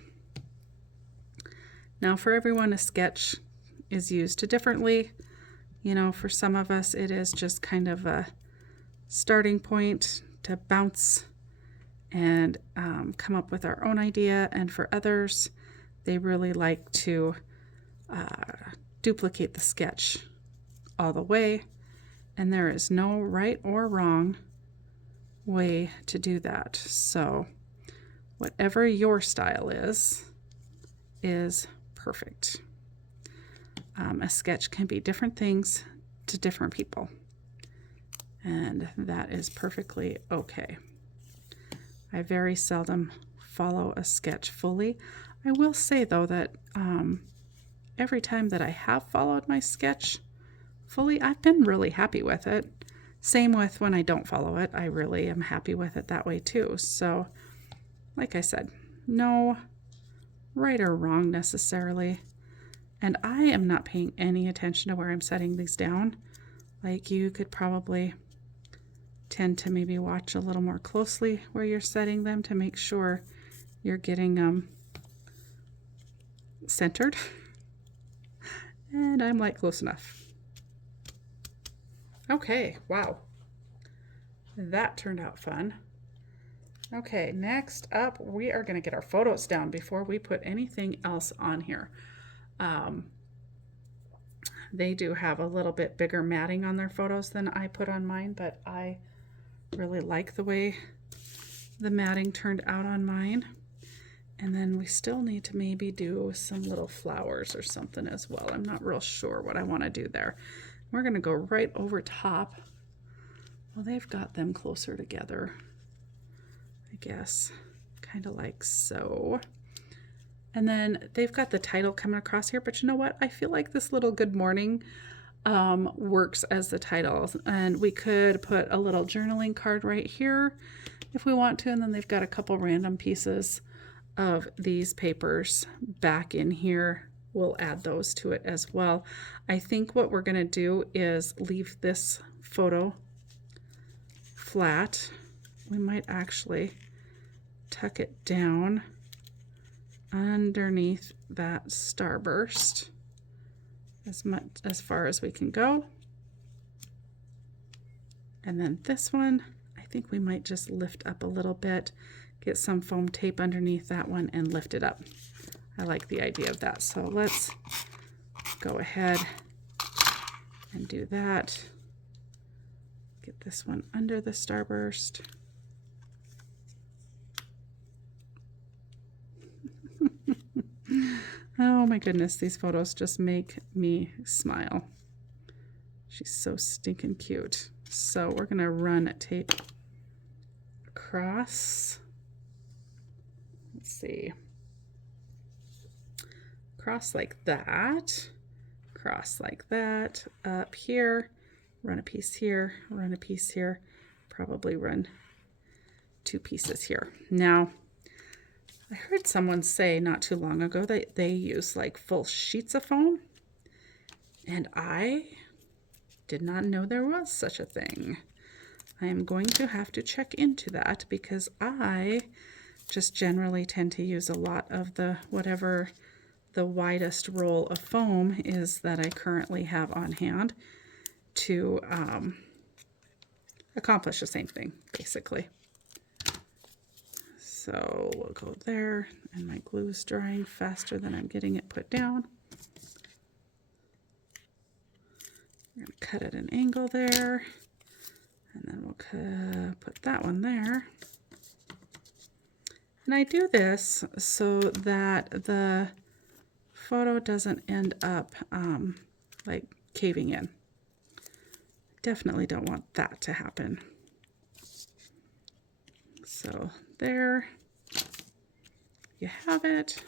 Now, for everyone, a sketch is used differently. You know, for some of us, it is just kind of a starting point to bounce and come up with our own idea. And for others, they really like to duplicate the sketch all the way. And there is no right or wrong way to do that. So whatever your style is perfect. A sketch can be different things to different people, and that is perfectly okay. I very seldom follow a sketch fully. I will say, though, that every time that I have followed my sketch fully, I've been really happy with it. Same with when I don't follow it. I really am happy with it that way too. So, like I said, no right or wrong necessarily. And I am not paying any attention to where I'm setting these down. Like, you could probably tend to maybe watch a little more closely where you're setting them to make sure you're getting them centered. And I'm like close enough. Okay, wow. That turned out fun. Okay, next up, we are going to get our photos down before we put anything else on here. They do have a little bit bigger matting on their photos than I put on mine, but I really like the way the matting turned out on mine. And then we still need to maybe do some little flowers or something as well. I'm not real sure what I want to do there. We're going to go right over top. Well, they've got them closer together, I guess, kind of like so. And then they've got the title coming across here, but you know what? I feel like this little good morning works as the title. And we could put a little journaling card right here if we want to. And then they've got a couple random pieces of these papers back in here. We'll add those to it as well. I think what we're going to do is leave this photo flat. We might actually tuck it down underneath that starburst as far as we can go. And then this one, I think we might just lift up a little bit, get some foam tape underneath that one and lift it up. I like the idea of that. So let's go ahead and do that. Get this one under the starburst. Oh my goodness, these photos just make me smile. She's so stinking cute. So we're gonna run tape across. Let's see. Cross like that, cross like that, up here, run a piece here, run a piece here, probably run 2 pieces here. Now, I heard someone say not too long ago that they use like full sheets of foam, and I did not know there was such a thing. I am going to have to check into that, because I just generally tend to use a lot of the whatever the widest roll of foam is that I currently have on hand to accomplish the same thing, basically. So we'll go there, and my glue's drying faster than I'm getting it put down. We're going to cut at an angle there, and then we'll put that one there. And I do this so that the photo doesn't end up like caving in. Definitely don't want that to happen. So there you have it.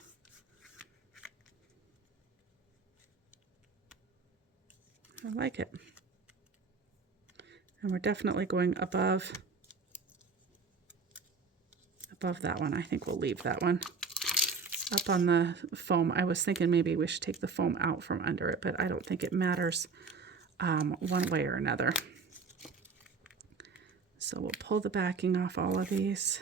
I like it. And we're definitely going above that one. I think we'll leave that one up on the foam. I was thinking maybe we should take the foam out from under it, but I don't think it matters one way or another. So we'll pull the backing off all of these.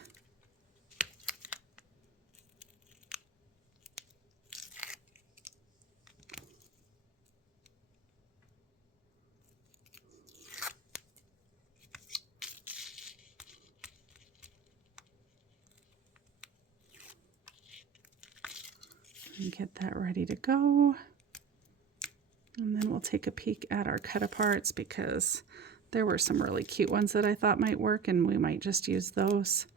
And get that ready to go. And then we'll take a peek at our cut aparts, because there were some really cute ones that I thought might work, and we might just use those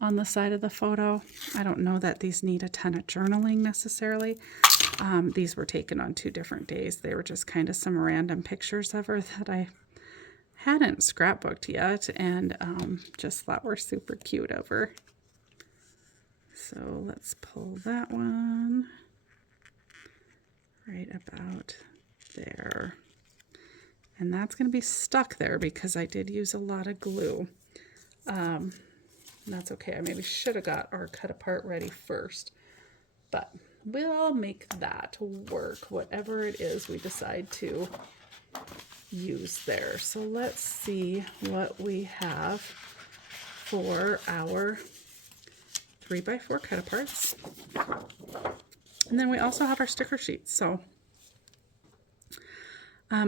on the side of the photo. I don't know that these need a ton of journaling necessarily. These were taken on 2 different days. They were just kind of some random pictures of her that I hadn't scrapbooked yet, and just thought were super cute of her. So let's pull that one right about there. And that's going to be stuck there because I did use a lot of glue. That's okay. I maybe should have got our cut apart ready first, but we'll make that work, whatever it is we decide to use there. So let's see what we have for our 3x4 cut aparts. And then we also have our sticker sheets. So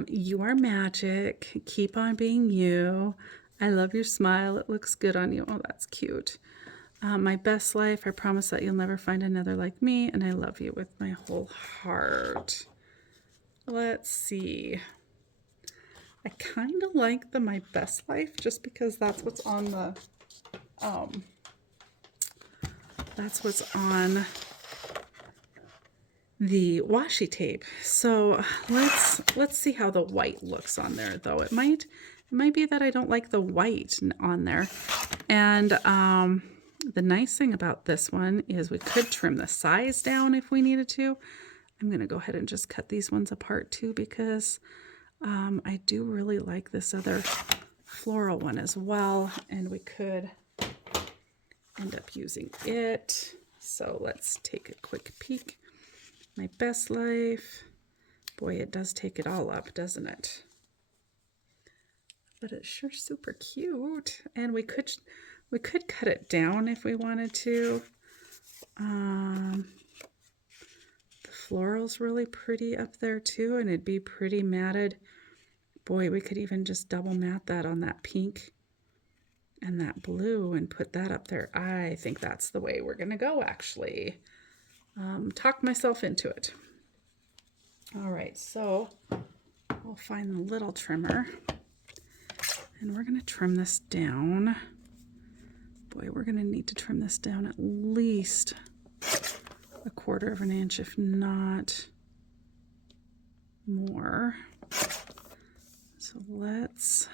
you are magic. Keep on being you. I love your smile. It looks good on you. Oh, that's cute. My best life. I promise that you'll never find another like me. And I love you with my whole heart. Let's see. I kind of like the my best life just because that's what's on the, that's what's on the washi tape. So let's see how the white looks on there, though. It might be that I don't like the white on there. And the nice thing about this one is we could trim the size down if we needed to. I'm going to go ahead and just cut these ones apart too, because I do really like this other floral one as well, and we could end up using it. So let's take a quick peek. My best life. Boy, it does take it all up, doesn't it? But it's sure super cute. And we could cut it down if we wanted to. The floral's really pretty up there too, and it'd be pretty matted. Boy, we could even just double mat that on that pink and that blue and put that up there. I think that's the way we're gonna go, actually. Talked myself into it. All right, so we'll find the little trimmer and we're gonna trim this down. Boy, we're gonna need to trim this down at least 1/4 of an inch, if not more. So let's,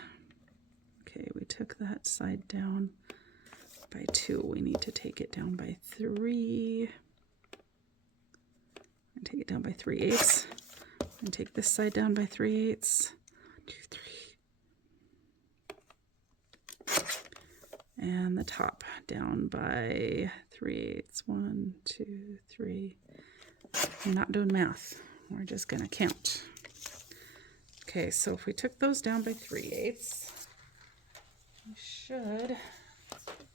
okay, we took that side down by 2. We need to take it down by 3. And take it down by 3/8. And take this side down by 3/8. 1, 2, 3. And the top down by 3/8. 1, 2, 3. I'm not doing math. We're just gonna count. Okay, so if we took those down by 3/8, we should.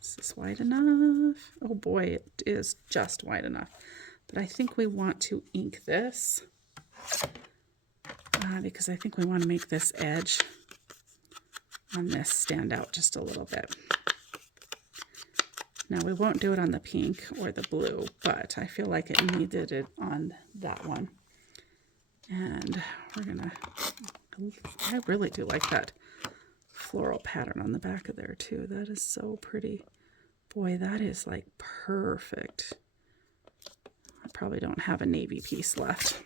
Is this wide enough? Oh boy, it is just wide enough. But I think we want to ink this because I think we want to make this edge on this stand out just a little bit. Now we won't do it on the pink or the blue, but I feel like it needed it on that one. And we're gonna, I really do like that floral pattern on the back of there too. That is so pretty. Boy, that is like perfect. I probably don't have a navy piece left.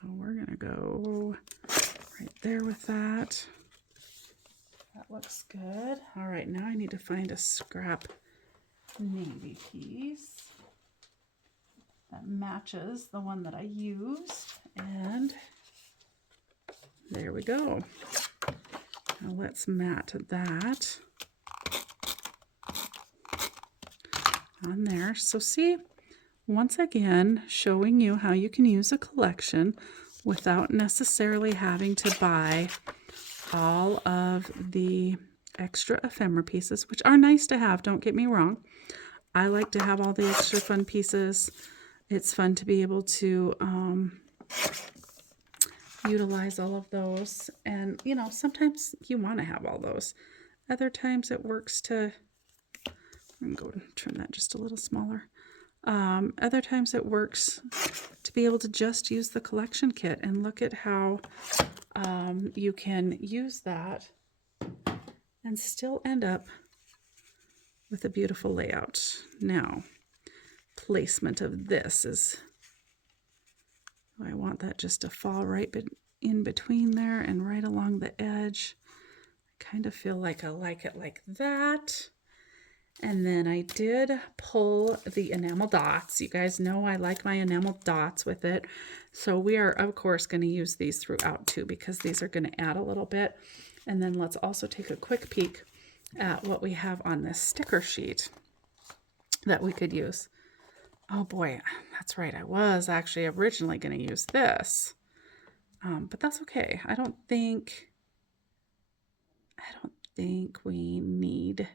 So we're gonna go right there with that. That looks good. All right, now I need to find a scrap navy piece that matches the one that I used. And there we go. Now let's mat that on there. So see, once again, showing you how you can use a collection without necessarily having to buy all of the extra ephemera pieces, which are nice to have, don't get me wrong. I like to have all the extra fun pieces. It's fun to be able to utilize all of those. And, you know, sometimes you want to have all those. Other times it works to, I'm going to go turn that just a little smaller. Other times it works to be able to just use the collection kit, and look at how you can use that and still end up with a beautiful layout. Now, placement of this is, I want that just to fall right in between there and right along the edge. I kind of feel like I like it like that. And then I did pull the enamel dots. You guys know I like my enamel dots with it. So we are, of course, going to use these throughout too, because these are going to add a little bit. And then let's also take a quick peek at what we have on this sticker sheet that we could use. Oh boy, that's right. I was actually originally going to use this, but that's okay. I don't think we need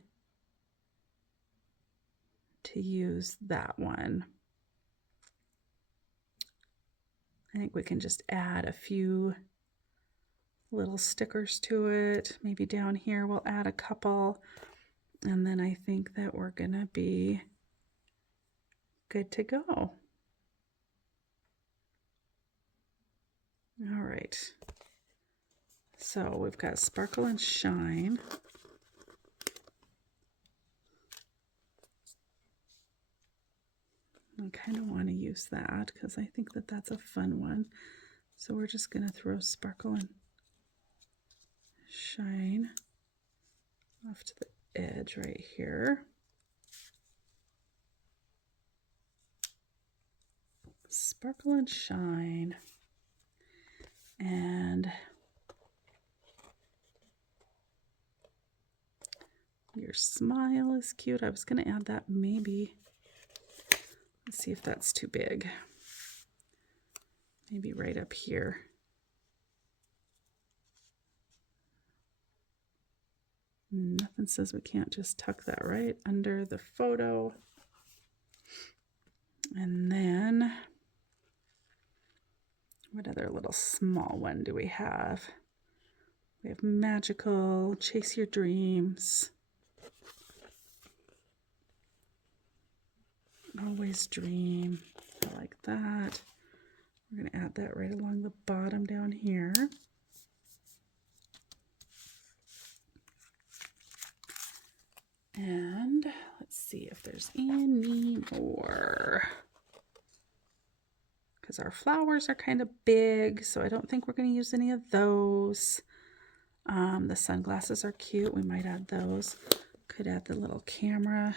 to use that one. I think we can just add a few little stickers to it. Maybe down here we'll add a couple, and then I think that we're gonna be good to go. All right, so we've got Sparkle and Shine. I kind of want to use that because I think that that's a fun one. So we're just going to throw Sparkle and Shine off to the edge right here. Sparkle and Shine. And your smile is cute. I was going to add that maybe. Let's see if that's too big. Maybe right up here. Nothing says we can't just tuck that right under the photo. And then, what other little small one do we have? We have Magical, Chase Your Dreams. Always Dream. I like that. We're going to add that right along the bottom down here. And let's see if there's any more. Because our flowers are kind of big, so I don't think we're going to use any of those. The sunglasses are cute. We might add those. Could add the little camera.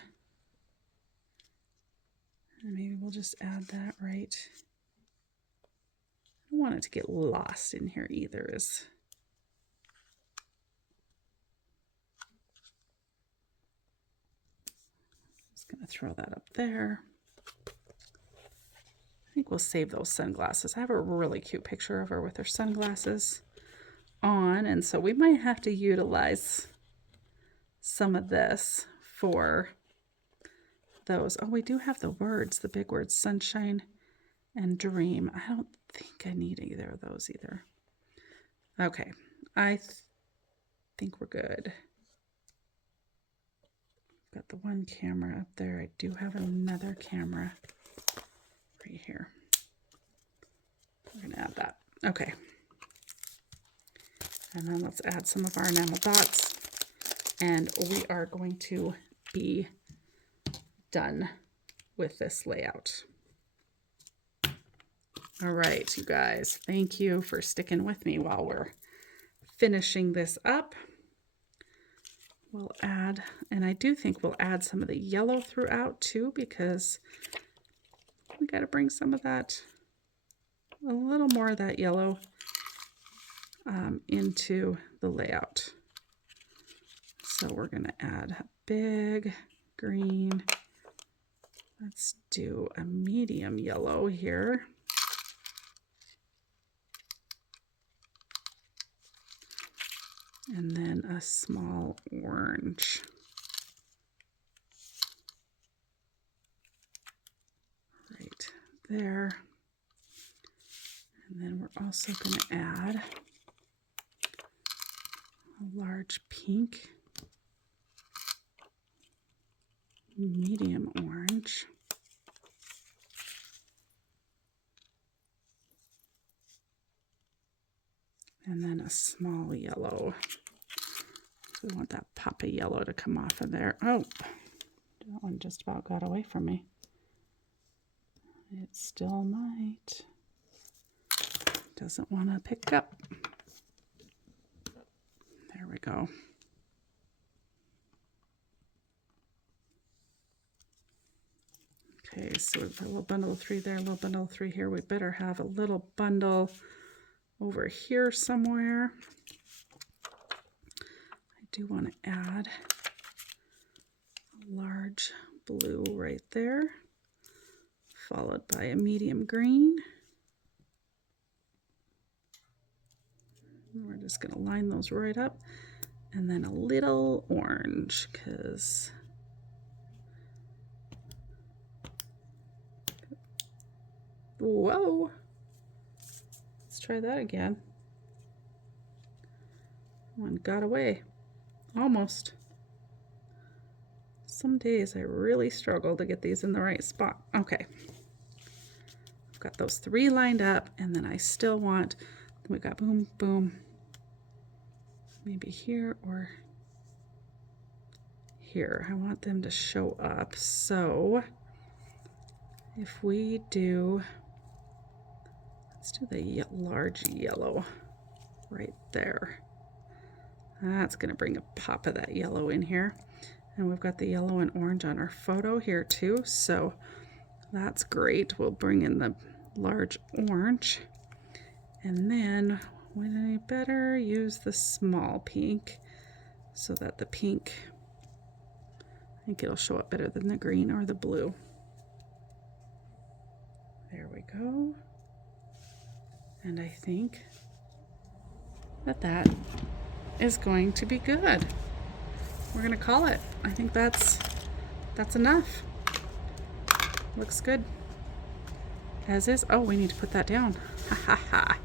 And maybe we'll just add that right. I don't want it to get lost in here either. Just going to throw that up there. I think we'll save those sunglasses. I have a really cute picture of her with her sunglasses on, and so we might have to utilize some of this for those. Oh, we do have the words, the big words, sunshine and dream. I don't think I need either of those either. Okay, I think we're good. Got the one camera up there. I do have another camera right here. We're going to add that. Okay. And then let's add some of our enamel dots. And we are going to be done with this layout. All right, you guys, thank you for sticking with me while we're finishing this up. We'll add, and I do think we'll add some of the yellow throughout too, because we got to bring some of that, a little more of that yellow into the layout. So we're going to add a big green. Let's do a medium yellow here. And then a small orange. Right there. And then we're also going to add a large pink, medium orange, and then a small yellow. So we want that pop of yellow to come off of there. Oh, that one just about got away from me. It still might. Doesn't want to pick up. There we go. Okay, so we've got a little bundle of 3 there, a little bundle of 3 here. We better have a little bundle over here somewhere. I do want to add a large blue right there, followed by a medium green. And we're just going to line those right up, and then a little orange, because whoa, let's try that again. One got away, almost. Some days I really struggle to get these in the right spot. Okay, I've got those 3 lined up, and then I still want, we got boom, boom, maybe here or here. I want them to show up. So if we do, let's do the large yellow right there. That's going to bring a pop of that yellow in here. And we've got the yellow and orange on our photo here too. So that's great. We'll bring in the large orange. And then we better use the small pink so that the pink, I think it'll show up better than the green or the blue. There we go. And I think that that is going to be good. We're going to call it. I think that's enough. Looks good. As is. Oh, we need to put that down. Ha ha ha.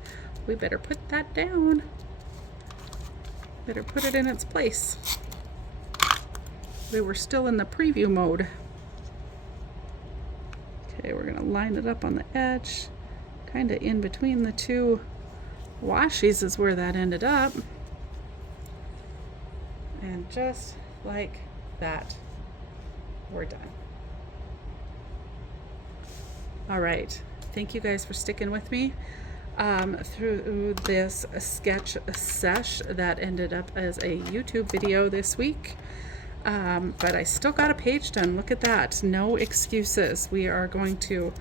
We better put that down. Better put it in its place. We were still in the preview mode. Okay, we're going to line it up on the edge. Kind of in between the 2 washies is where that ended up. And just like that, we're done. All right. Thank you guys for sticking with me through this sketch sesh that ended up as a YouTube video this week. But I still got a page done. Look at that. No excuses. We are going to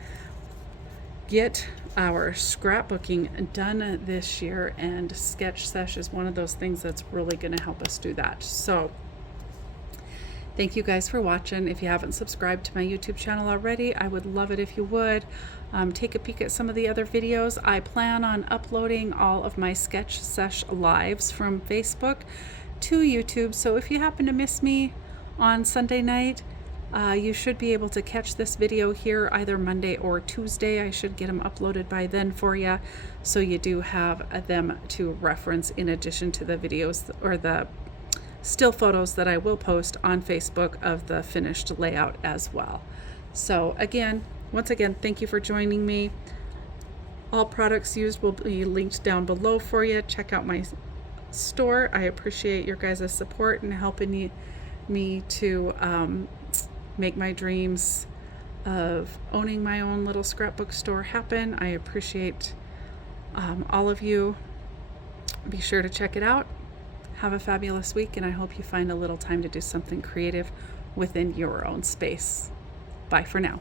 get our scrapbooking done this year, and sketch sesh is one of those things that's really going to help us do that. So thank you guys for watching. If you haven't subscribed to my YouTube channel already, I would love it if you would. Take a peek at some of the other videos. I plan on uploading all of my sketch sesh lives from Facebook to YouTube. So if you happen to miss me on Sunday night, you should be able to catch this video here either Monday or Tuesday. I should get them uploaded by then for you, so you do have them to reference in addition to the videos or the still photos that I will post on Facebook of the finished layout as well. So again, once again, thank you for joining me. All products used will be linked down below for you. Check out my store. I appreciate your guys' support and helping me to make my dreams of owning my own little scrapbook store happen. I appreciate all of you. Be sure to check it out. Have a fabulous week, and I hope you find a little time to do something creative within your own space. Bye for now.